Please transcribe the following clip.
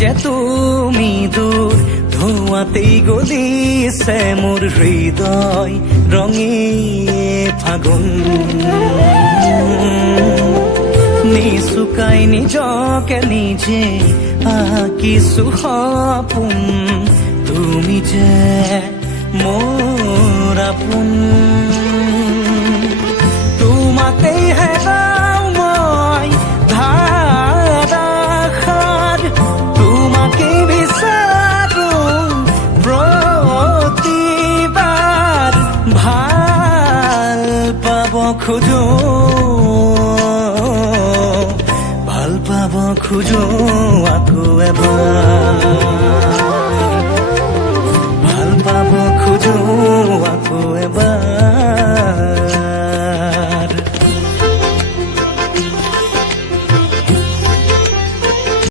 যে তুমি দূর, ধোঁয়াতেই গলিছে মোৰ হৃদয় ৰঙিয়ে ফাগুন। নিচুকাই নিজকে নিজে আঁকিছো সপোন, তুমি যে মোৰ আপোন। তোমাকেই হেৰাও মই ধাৰাসাৰ, তোমাকেই বিচাৰো প্ৰতিবাৰ। ভাল পাব খোজো, ভাল পাব খোজো আকৌ এবাৰ।